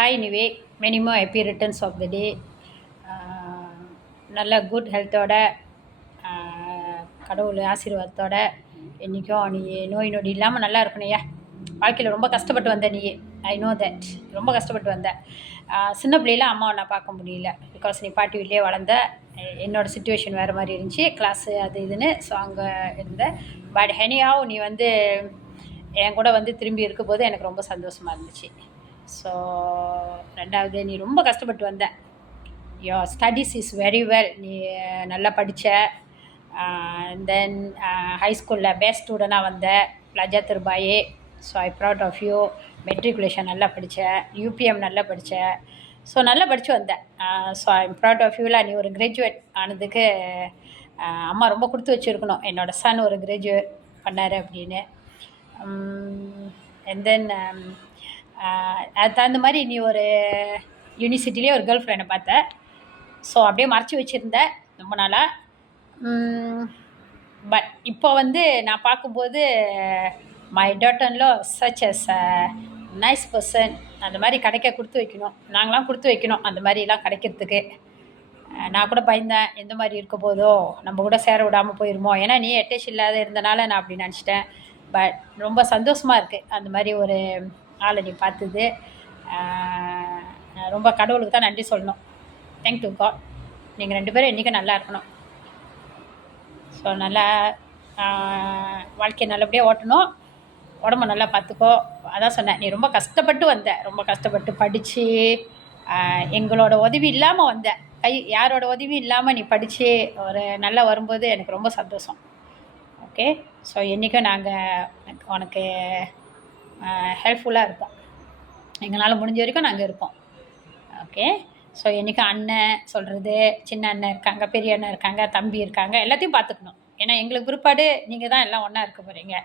Hi Nive, many more happy returns of the day. நல்ல good ஹெல்த்தோட கடவுள் ஆசீர்வாதத்தோட என்றைக்கும் நீ நோய் நொடி இல்லாமல் நல்லா இருக்கணும்யா. வாழ்க்கையில் ரொம்ப கஷ்டப்பட்டு வந்த நீ, ஐ நோ தட். ரொம்ப கஷ்டப்பட்டு வந்த. சின்ன பிள்ளையில அம்மாவை நான் பார்க்க முடியல, பிகாஸ் நீ பாட்டி வீட்லேயே வளர்ந்த. என்னோடய சுச்சுவேஷன் வேறு மாதிரி இருந்துச்சு, கிளாஸு அது இதுன்னு. ஸோ அங்கே இருந்தேன். பட் ஹெனியாவும் நீ வந்து என் கூட வந்து திரும்பி இருக்கும்போது எனக்கு ரொம்ப சந்தோஷமாக இருந்துச்சு. ஸோ ரெண்டாவது, நீ ரொம்ப கஷ்டப்பட்டு வந்த. Your studies is very well. நீ நல்லா படித்த. தென் ஹை ஸ்கூலில் பெஸ்ட் ஸ்டூடெண்ட்டாக வந்த, லஜா திருபாயே. So I proud of you. Matriculation நல்லா படித்த, யூபிஎம் நல்லா படித்த. ஸோ நல்லா படித்து வந்தேன். So I am proud of யூவில். நீ ஒரு கிராஜுவேட் ஆனதுக்கு அம்மா ரொம்ப கொடுத்து வச்சுருக்கணும், என்னோடய சன் ஒரு கிராஜுவேட் பண்ணார் அப்படின்னு. அண்ட் தென் அது தகுந்த மாதிரி நீ ஒரு யூனிவர்சிட்டிலே ஒரு கேர்ள் ஃப்ரெண்டை பார்த்த. ஸோ அப்படியே மறைச்சி வச்சுருந்த ரொம்ப நாளாக. பட் இப்போ வந்து நான் பார்க்கும்போது மை டாட்டர்லோ such as a nice person. அந்த மாதிரி கிடைக்க கொடுத்து வைக்கணும், நாங்களாம் கொடுத்து வைக்கணும் அந்த மாதிரிலாம் கிடைக்கிறதுக்கு. நான் கூட பயந்தேன், எந்த மாதிரி இருக்க போதோ, நம்ம கூட சேர விடாமல் போயிருமோ. ஏன்னா நீ அட்டேச் இல்லாத இருந்தனால நான் அப்படி நினச்சிட்டேன். பட் ரொம்ப சந்தோஷமாக இருக்குது அந்த மாதிரி ஒரு ஆளை நீ பார்த்தது. ரொம்ப கடவுளுக்கு தான் நன்றி சொல்லணும். Thank to God. நீங்கள் ரெண்டு பேரும் இன்றைக்கும் நல்லா இருக்கணும். ஸோ நல்லா வாழ்க்கையை நல்லபடியாக ஓட்டணும். உடம்ப நல்லா பார்த்துக்கோ. அதான் சொன்னேன், நீ ரொம்ப கஷ்டப்பட்டு வந்த, ரொம்ப கஷ்டப்பட்டு படித்து எங்களோட உதவி இல்லாமல் வந்த. யாரோட உதவி இல்லாமல் நீ படித்து ஒரு நல்லா வரும்போது எனக்கு ரொம்ப சந்தோஷம். ஓகே. ஸோ என்றைக்கும் நாங்கள் உனக்கு ஹெல்ப்ஃபுல்லாக இருப்போம். எங்களால் முடிஞ்ச வரைக்கும் நாங்கள் இருப்போம். ஓகே. ஸோ என்றைக்கும் அண்ணன் சொல்கிறது, சின்ன அண்ணன் இருக்காங்க, பெரிய அண்ணன் இருக்காங்க, தம்பி இருக்காங்க, எல்லாத்தையும் பார்த்துக்கணும். ஏன்னா எங்களுக்கு பிற்பாடு நீங்கள் தான் எல்லாம் ஒன்றா இருக்க போகிறீங்க.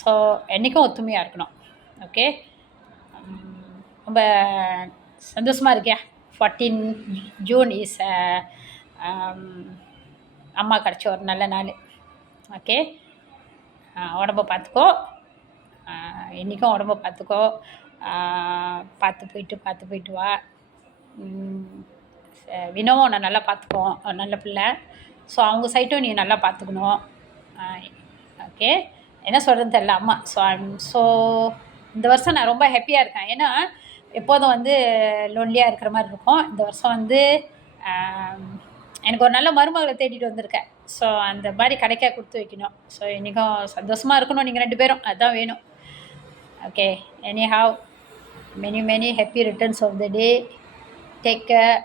ஸோ என்றைக்கும் ஒத்துமையாக இருக்கணும். ஓகே. ரொம்ப சந்தோஷமாக இருக்கியா. 14 ஜூன் இஸ் அம்மா கிடச்ச ஒரு நல்ல நாள். ஓகே. உடம்ப பார்த்துக்கோ, என்றைக்கும் உடம்ப பார்த்துக்கோ. பார்த்து போயிட்டு வா. வினோவும் உன்னை நல்லா பார்த்துப்போம், நல்ல பிள்ளை. ஸோ அவங்க சைட்டும் நீ நல்லா பார்த்துக்கணும். ஓகே. என்ன சொல்கிறது தெரியல அம்மா. ஸோ இந்த வருஷம் நான் ரொம்ப ஹாப்பியாக இருக்கேன். ஏன்னா எப்போதும் வந்து லோன்லியாக இருக்கிற மாதிரி இருக்கும். இந்த வருஷம் வந்து எனக்கு ஒரு நல்ல மருமகளை தேடிட்டு வந்திருக்கேன். ஸோ அந்த மாதிரி கிடைக்க கொடுத்து வைக்கணும். ஸோ இன்றைக்கும் சந்தோஷமாக இருக்கணும் நீங்கள் ரெண்டு பேரும், அதுதான் வேணும். Okay. Any how many happy returns of the day. Take care.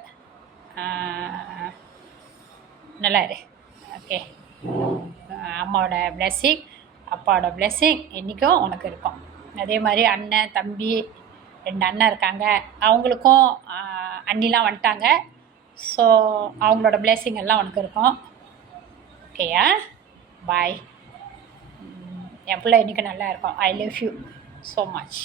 நல்லா இரு. ஓகே. அம்மாவோட பிளெஸ்ஸிங், அப்பாவோட பிளெஸ்ஸிங் என்றைக்கும் உனக்கு இருக்கும். அதே மாதிரி அண்ணன் தம்பி 2 அண்ணன் இருக்காங்க, அவங்களுக்கும் அண்ணிலாம் வந்துட்டாங்க. ஸோ அவங்களோட பிளெஸ்ஸிங் எல்லாம் உனக்கு இருக்கும். ஓகேயா. பாய். என் பிள்ளை இன்றைக்கி நல்லா இருக்கும். I love you so much.